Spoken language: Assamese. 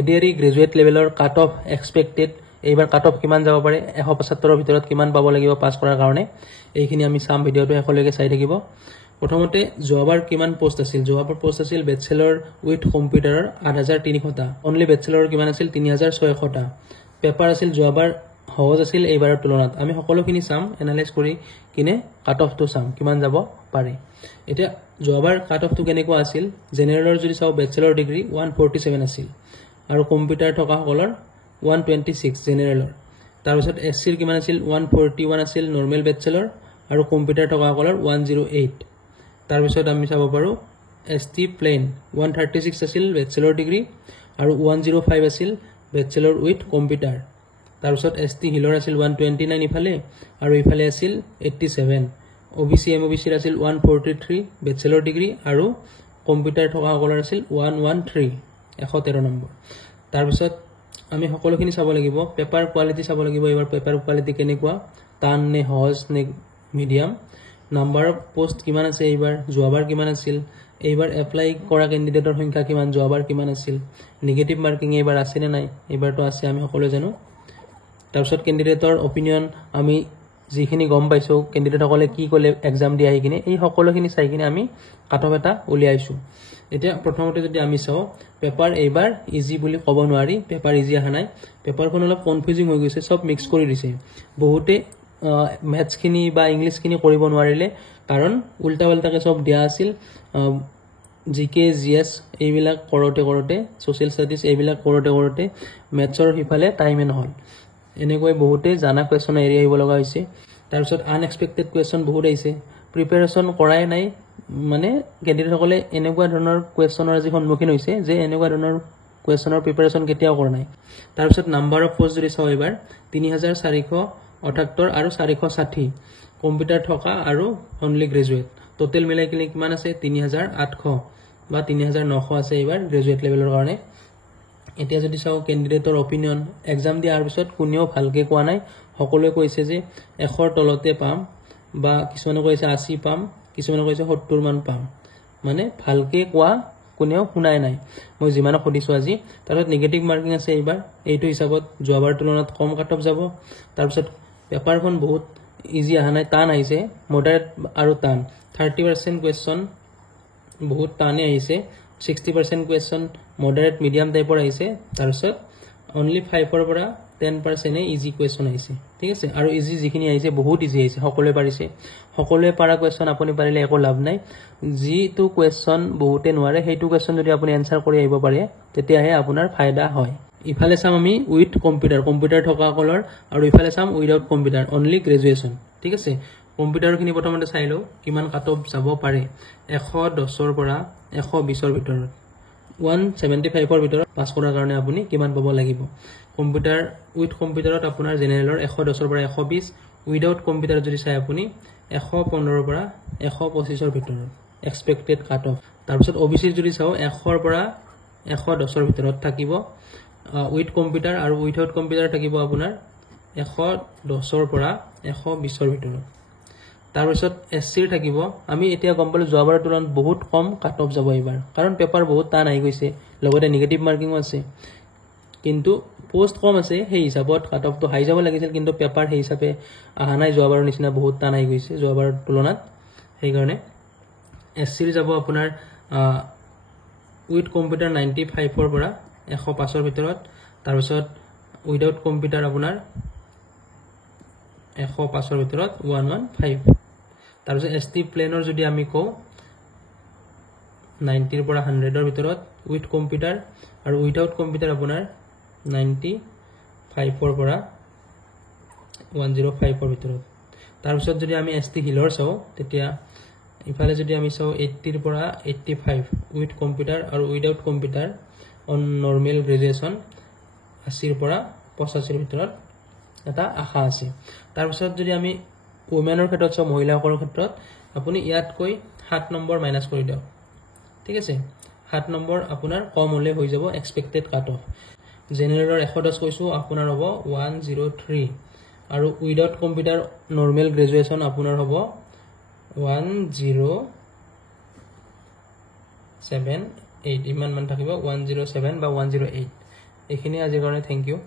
এডিআৰই গ্ৰেজুৱেট লেভেলৰ কাট অফ এক্সপেক্টেড এইবাৰ কাট অফ কিমান যাব পাৰে 175ৰ ভিতৰত কিমান পাব লাগিব পাছ কৰাৰ কাৰণে এইখিনি আমি চাম ভিডিঅটো শেষলৈকে চাই থাকিব প্ৰথমতে যোৱাবাৰ কিমান পোষ্ট আছিল যোৱাবাৰ পোষ্ট আছিল বেচেলৰ উইথ কম্পিউটাৰৰ 8300টা অনলি বেচেলৰ কিমান আছিল 3600টা পেপাৰ আছিল যোৱাবাৰ সহজ আছিল এইবাৰৰ তুলনাত আমি সকলোখিনি চাম এনালাইজ কৰি কিনে কাট অফটো চাম কিমান যাব পাৰে এতিয়া যোৱাবাৰ কাট অফটো কেনেকুৱা আছিল জেনেৰেলৰ যদি চাও বেচেলৰ ডিগ্ৰী 147 আছিল আৰু কম্পিউটাৰ থকা সকলৰ 126 জেনেৰেলৰ তাৰ পিছত এসসিৰ কিমান আছিল 141 আছিল নৰমাল বেচেলৰ আৰু কম্পিউটাৰ থকা সকলৰ 108 তাৰ পিছত আমি চাব পাৰো এসটি প্লেন 136 আছিল বেচেলৰ ডিগ্ৰী আৰু 105 আছিল বেচেলৰ উইথ কম্পিউটাৰ তাৰ পিছত এসটি হিলৰ আছিল 129 ইফালে আৰু ইফালে আছিল 87 ওবিসি এমওবিসিৰ আছিল 143 বেচেলৰ ডিগ্ৰী আৰু কম্পিউটাৰ থকা সকলৰ আছিল 113 113 নম্বৰ তাৰ পিছত আমি সকলোখিনি চাব লাগিব পেপাৰ কোৱালিটি চাব লাগিব এবাৰ পেপাৰ কোৱালিটি কেনেকুৱা টান নে সহজ নে মিডিয়াম নাম্বাৰ অফ পোষ্ট কিমান আছে এইবাৰ যোৱাবাৰ কিমান আছিল এইবাৰ এপ্লাই কৰা ক্যান্ডিডেটৰ সংখ্যা কিমান যোৱাবাৰ কিমান আছিল নেগেটিভ মাৰ্কিং এইবাৰ আছে নে নাই এইবাৰটো আছে আমি সকলোৱে জানো তাৰ পিছত ক্যান্ডিডেটৰ অপিনিয়ন আমি যিখিনি গম পাইছো ক্যান্ডিডেটসকলে কি কলে এক্সাম দি আহি কিনে এই সকলোখিনি চাই কিনে আমি কাট অফ এটা উলিয়াইছো এতিয়া প্ৰথমতে যদি আমি চাও পেপাৰ এইবাৰ ইজি বুলি ক'ব নোৱাৰি পেপাৰ ইজি আহা নাই পেপাৰখন অলপ কনফিউজিং হৈ গৈছে সব মিক্স কৰি দিছে বহুতে ম্যাথছ খিনি বা ইংলিশ খিনি কৰিব নোৱাৰিলে কাৰণ উল্টা উল্টাকে সব দিয়া আছিল জিকে জিএস এইবিলাক কৰোতে সোশ্যাল স্টাডিজ এইবিলাক কৰোতে ম্যাথছৰ হিফালে টাইমে নহল এনেকৈ বহুতে জানা কোৱেশ্চন এৰি আহিব লগা হৈছে তাৰ পিছত আনএক্সপেক্টেড কোৱেশ্চন বহুত আহিছে প্ৰিপাৰেচন কৰাই নাই মানে ক্যান্ডিডেটসকলে এনেকুৱা ধৰণৰ কোৱেশ্চনৰ আজি সন্মুখীন হৈছে যে এনেকুৱা ধৰণৰ কোৱেশ্চনৰ প্ৰিপাৰেচন কেতিয়াও কৰা নাই তাৰ পিছত নাম্বাৰ অফ পোষ্ট যদি চাও এবাৰ 3478 আৰু 460 কম্পিউটাৰ থকা আৰু অনলি গ্ৰেজুৱেট টোটাল মিলাই কিনে কিমান আছে 3800 বা 3900 আছে এবাৰ গ্ৰেজুৱেট লেভেলৰ কাৰণে এতিয়া যদি চাও ক্যান্ডিডেটৰ অপিনিয়ন এক্সাম দিয়াৰ পিছত কোনেও ভালকে কোৱা নাই সকলোৱে কৈছে যে 100ৰ তলতে পাম বা কিছুমানে কৈছে 80 পাম কিছুমানে কৈছে 70 মান পাম মানে ভালকে কোৱা কোনেও শুনাই নাই মই যিমান খুদিছো আজি তাৰপিছত নেগেটিভ মাৰ্কিং আছে এইবাৰ এইটো হিচাপত যোৱাবাৰ তুলনাত কম কাট অফ যাব তাৰপিছত পেপাৰখন বহুত ইজি আহা নাই টান আহিছে মডাৰেট আৰু টান 30% কোৱেশ্চন বহুত টানে আহিছে 60% কোৱেশ্চন মডাৰেট মিডিয়াম টাইপৰ আহিছে তাৰপিছত অনলি 5 ৰ পৰা 10% ইজি কোৱেশ্চন আহিছে ঠিক আছে আৰু ইজি যিখিনি আহিছে বহুত ইজি আহিছে সকলোৱে পাৰিছে সকলোৱে পাৰা কোৱেশ্চন আপুনি পাৰিলে একো লাভ নাই যিটো কোৱেশ্চন বহুতে নোৱাৰে হেইটো কোৱেশ্চন যদি আপুনি আনসাৰ কৰি আহিব পাৰে তেতিয়াহে আপোনাৰ ফায়দা হয় ইফালে চাম আমি উইথ কম্পিউটাৰ থকা কলৰ আৰু ইফালে চাম উইদাউট কম্পিউটাৰ অনলি গ্ৰেজুৱেচন ঠিক আছে কম্পিউটাৰখিনি প্ৰথমতে চাই লও কিমান কাট অফ যাব পাৰে 110 ৰ পৰা 120 ৰ ভিতৰত 175 ৰ ভিতৰত পাছ কৰাৰ কাৰণে আপুনি কিমান পাব লাগিব কম্পিউটাৰ উইথ কম্পিউটাৰত আপোনাৰ জেনেৰেলৰ 110 ৰ পৰা 120 উইদাউট কম্পিউটাৰ যদি চাই আপুনি 115 ৰ পৰা 125 ৰ ভিতৰত এক্সপেক্টেড কাট অফ তাৰপিছত ওবিসি যদি চাও 100 ৰ পৰা 110 ৰ ভিতৰত থাকিব উইথ কম্পিউটাৰ আৰু উইদাউট কম্পিউটাৰ থাকিব আপোনাৰ 110 ৰ পৰা 120 ৰ ভিতৰত তাৰপিছত এসসিৰ থাকিব আমি এতিয়া গম পালো যোৱাবাৰৰ তুলনাত বহুত কম কাট অফ যাব এইবাৰ কাৰণ পেপাৰ বহুত টান আহি গৈছে লগতে নেগেটিভ মাৰ্কিংও আছে কিন্তু পোষ্ট কম আছে সেই হিচাপত কাট অফটো হাই যাব লাগিছিল কিন্তু পেপাৰ সেই হিচাপে আহা নাই যোৱাবাৰৰ নিচিনা বহুত টান আহি গৈছে যোৱাবাৰৰ তুলনাত সেই কাৰণে এসসিৰ যাব আপোনাৰ উইথ কম্পিউটাৰ 95 ৰ পৰা 105 ৰ ভিতৰত তাৰপিছত উইদাউট কম্পিউটাৰ আপোনাৰ 105 ৰ ভিতৰত 115 তাৰপিছত এসটি প্লেনৰ যদি আমি কও 90 ৰ পৰা 100 ৰ ভিতৰত উইথ কম্পিউটাৰ আৰু উইদাউট কম্পিউটাৰ আপোনাৰ 95 ৰ পৰা 105 ৰ ভিতৰত তাৰপিছত যদি আমি এসটি হিলৰ চাও তেতিয়া ইফালে যদি আমি চাও 80 ৰ পৰা 85 উইথ কম্পিউটাৰ আৰু উইদাউট কম্পিউটাৰ অন নৰমাল গ্ৰেজুৱেচন 80 ৰ পৰা 85 ৰ ভিতৰত এটা আশা আছে তাৰপিছত যদি আমি ওমেনৰ ক্ষেত্ৰত চাও মহিলাসকলৰ ক্ষেত্ৰত আপুনি ইয়াত কৈ 7 নম্বৰ মাইনাস কৰি দিও ঠিক আছে 7 নম্বৰ আপোনাৰ কম হলে হৈ যাব এক্সপেক্টেড কাট অফ জেনেৰেলৰ 110 কৈছো আপোনাৰ হ'ব 103 আৰু উইদাউট কম্পিউটাৰ নৰমাল গ্ৰেজুৱেচন আপোনাৰ হ'ব 107 ইমান মান থাকিব 107 বা 108 এইখিনি আজিৰ কাৰণে থেংক ইউ।